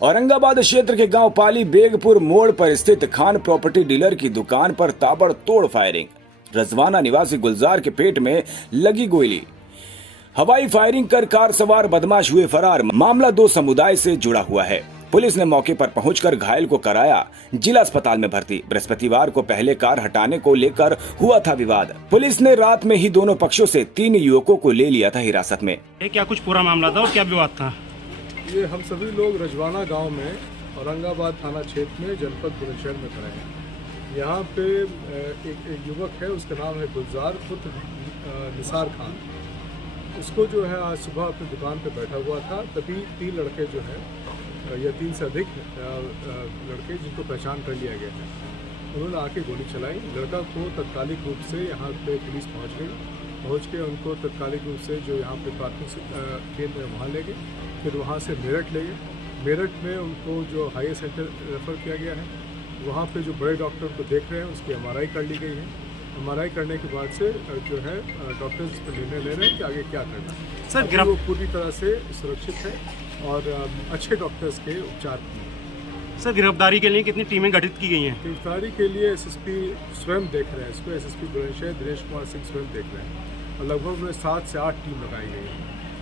औरंगाबाद क्षेत्र के गांव पाली बेगपुर मोड़ पर स्थित खान प्रॉपर्टी डीलर की दुकान पर ताबड़तोड़ फायरिंग। रजवाना निवासी गुलजार के पेट में लगी गोली। हवाई फायरिंग कर कार सवार बदमाश हुए फरार। मामला दो समुदाय से जुड़ा हुआ है। पुलिस ने मौके पर पहुंचकर घायल को कराया जिला अस्पताल में भर्ती। बृहस्पतिवार को पहले कार हटाने को लेकर हुआ था विवाद। पुलिस ने रात में ही दोनों पक्षों से 3 युवकों को ले लिया था हिरासत में। क्या कुछ पूरा मामला था और क्या विवाद था? ये हम सभी लोग रजवाना गांव में औरंगाबाद थाना क्षेत्र में जनपद बुलंदशहर में खड़े हैं। यहाँ पे एक युवक है, उसका नाम है गुलजार पुत्र निसार खान। उसको जो है आज सुबह अपनी दुकान पे बैठा हुआ था, तभी 3 लड़के जो है या 3 से अधिक लड़के जिनको पहचान कर लिया गया है, उन्होंने आके गोली चलाई। लड़का को तत्कालिक रूप से यहाँ पे पुलिस पहुँच के उनको तत्कालिक रूप से जो यहाँ पे प्राथमिक केंद्र है वहाँ ले गए। फिर वहाँ से मेरठ ले गए। मेरठ में उनको जो हाई सेंटर रेफ़र किया गया है, वहाँ पे जो बड़े डॉक्टर को देख रहे हैं उसकी MRI कर ली गई है। MRI करने के बाद से जो है डॉक्टर्स इस पर निर्णय ले रहे हैं कि आगे क्या करना है। सर वो पूरी तरह से सुरक्षित है और अच्छे डॉक्टर्स के उपचार में। सर गिरफ्तारी के लिए कितनी टीमें गठित की गई हैं? गिरफ्तारी के लिए SSP स्वयं देख रहे हैं इसको। SSP बुलंदशहर दिनेश कुमार सिंह स्वयं देख रहे हैं और लगभग 7 से 8 टीम लगाई गई है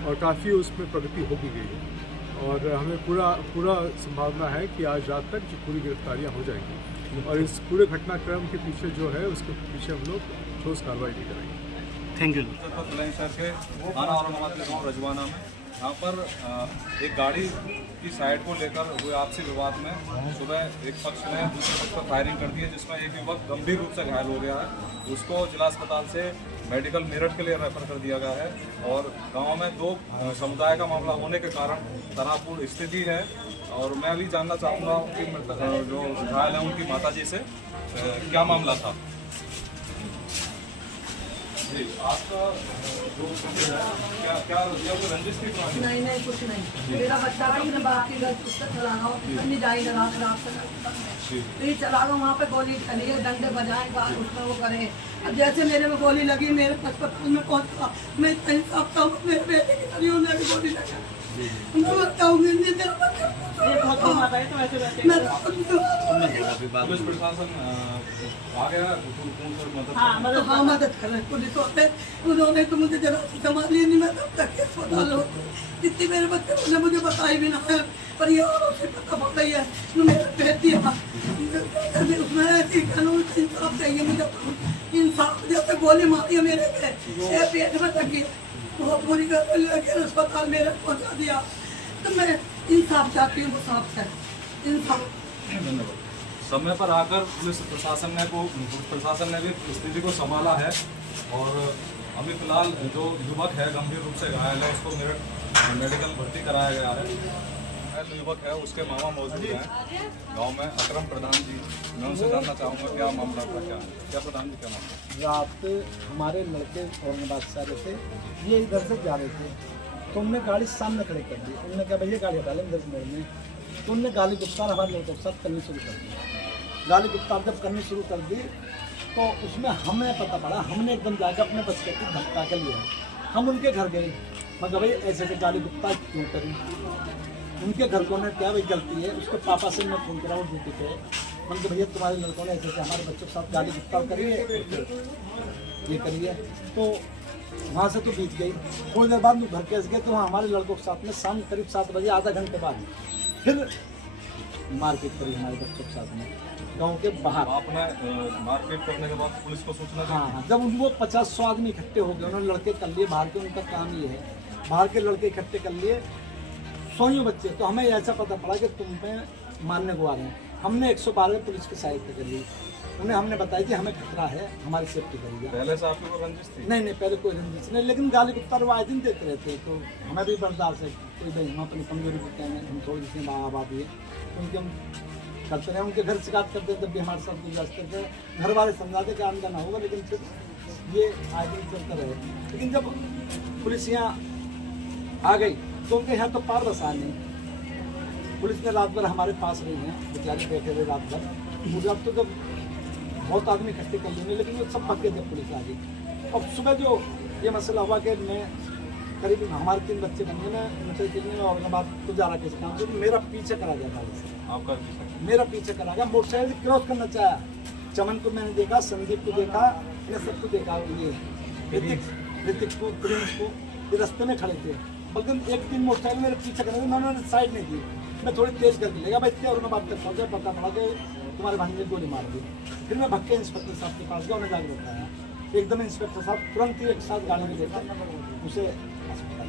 और काफ़ी उसमें प्रगति हो भी गई है। और हमें पूरा संभावना है कि आज रात तक जो पूरी गिरफ्तारियां हो जाएंगी और इस पूरे घटनाक्रम के पीछे जो है उसके पीछे हम लोग ठोस कार्रवाई भी करेंगे। Thank you. बुलंदशहर के थाना औरंगाबाद के गाँव रजवाना में यहाँ पर एक गाड़ी की साइड को लेकर हुए आपसी विवाद में सुबह एक पक्ष ने दूसरे पक्ष पर फायरिंग कर दी है, जिसमें एक युवक गंभीर रूप से घायल हो गया है। उसको जिला अस्पताल से मेडिकल मेरठ के लिए रेफर कर दिया गया है और गांव में 2 समुदाय का मामला होने के कारण तनावपूर्ण स्थिति है। और मैं अभी जानना चाहूँगा कि जो घायल है उनकी माताजी से क्या मामला था। जी, आपका जो क्या रंजिश थी? नहीं कुछ नहीं। मेरा बच्चा था, मैंने बाप की घर उससे चला गया, अपनी जाई लगा कर आपसे फिर चला गया। वहाँ पे गोली चली है, डंडे बजाए बाहर उसमें वो करे। अब जैसे मेरे में गोली लगी, मेरे अस्पताल में पहुँचा, मैं मेरे बेटे की तरी होने की गोली लगा। मैं बताऊँगी नहीं तेरा बच्चा पुलिस प्रशासन आ गया? हाँ मदद कर रहे हैं पुलिस वाले। उन्होंने तो मुझे जरा संभाल ही नहीं। मैं तब तक अस्पताल हो जितनी मेरे बच्चे उन्होंने मुझे बताई भी ना है, पर ये औरों से पता पड़ गई है। मेरा पेट दिया उसमें ऐसी कानून इंसाफ चाहिए मुझे। इंसाफ जैसे गोली मारी है मेरे पेट में लगी, बहुत बुरी लगी, अस्पताल मेरे पहुँचा दिया। तो मैं इंसाफ चाहती हूँ, साफ है इंसाफ। समय पर आकर पुलिस प्रशासन ने भी स्थिति को संभाला है और अभी फिलहाल जो युवक है गंभीर रूप से घायल है, उसको मेरठ मेडिकल भर्ती कराया गया है। जो युवक है उसके मामा मौजूद हैं गांव में, अकरम प्रधान जी। मैं उनसे जानना चाहूँगा क्या मामला था। क्या प्रधान जी, क्या मामला? रात हमारे लड़के औरंगाबाद से आ रहे थे, ये इधर से जा रहे थे, तो उनने गाड़ी सामने खड़ी कर दी। उन्होंने कहा भैया गाड़ी हटा लें 10 मिनट में। तो उनने गाली गुप्तार हमारे लड़कों के साथ करनी शुरू कर दी। गाली गुप्तार जब करनी शुरू कर दी तो उसमें हमें पता पड़ा, हमने एकदम जाकर अपने बच्चे को धमका के लिया। हम उनके घर गए, मगर भाई ऐसे ऐसे गाली गुप्तार क्यों करें। उनके घर को ने क्या भाई गलती है, उसके पापा से मैं फोन करा ड्यूटी पे। मतलब भैया तुम्हारे लड़कों ने ऐसे ऐसे हमारे बच्चों के साथ गाली गुप्तार करिए, ये करिए। तो वहाँ से तो बीत गई। थोड़ी देर बाद घर कैसे गए तो वहाँ हमारे लड़कों के साथ में शाम करीब 7 बजे, आधा घंटे बाद फिर मारपीट करी हमारे बच्चों के साथ में गांव के बाहर। आपने मारपीट करने के बाद पुलिस को सूचना दी? हाँ, जब वो 50-100 आदमी इकट्ठे हो गए, उन्होंने लड़के कर लिए बाहर के, उनका काम ये है बाहर के लड़के इकट्ठे कर लिए 100 बच्चे। तो हमें ऐसा पता पड़ा कि तुम पे मारने को आ रहे हैं। हमने 112 पुलिस की सहायता कर ली। उन्हें हमने बताया कि हमें खतरा है, हमारी सेफ्टी करिए। पहले से आपकी कोई रंजिश थी? नहीं, पहले कोई रंजिश नहीं, लेकिन गाली गुप्तार वो आए दिन देते रहते, तो हमें भी बर्दाश्त है। कोई भाई हम अपनी कमजोरी को हैं, हम थोड़ी सी आबादी है, उनके हम करते रहे। उनके घर शिकायत करते तब भी हमारे साथ गुजारते थे। घर वाले समझाते कि आमदा ना होगा, लेकिन फिर ये आए दिन चलता रहे। लेकिन जब पुलिस यहाँ आ गई तो उनके यहाँ तो पार बसा नहीं। पुलिस ने रात भर हमारे पास रही है, बेचारे बैठे रहे रात भर। मुझे अब तो जब बहुत आदमी इकट्ठे कर लेंगे, लेकिन वो सब भाग गए जब पुलिस आ गई। अब सुबह जो ये मसला हुआ कि मैं करीब हमारे 3 बच्चे बन गए। मैं उनसे कितने में औरंगाबाद को जा रहा किसी काम से, मेरा पीछे करा गया गाड़ी से, आपका पीछे मेरा पीछे करा गया, मोटरसाइकिल क्रॉस करना चाहा। चमन को मैंने देखा, संदीप को देखा, इन्हें सबको देखा, ये ऋतिक को, प्रिंस को, ये रास्ते में खड़े थे। बल्कि एक 3 मोटरसाइकिल मेरे पीछे कर रहे थे, मैंने साइड नहीं दी, मैं थोड़ी तेज करके लेगा, भाई औरंगाबाद तक पहुँचा, पता पड़ा कि तुम्हारे भाई ने गोली मार दी। फिर मैं भक्के इंस्पेक्टर साहब के पास गया, उन्हें जाकर बताया। एकदम इंस्पेक्टर साहब तुरंत ही एक साथ गाड़ी में लेकर उसे अस्पताल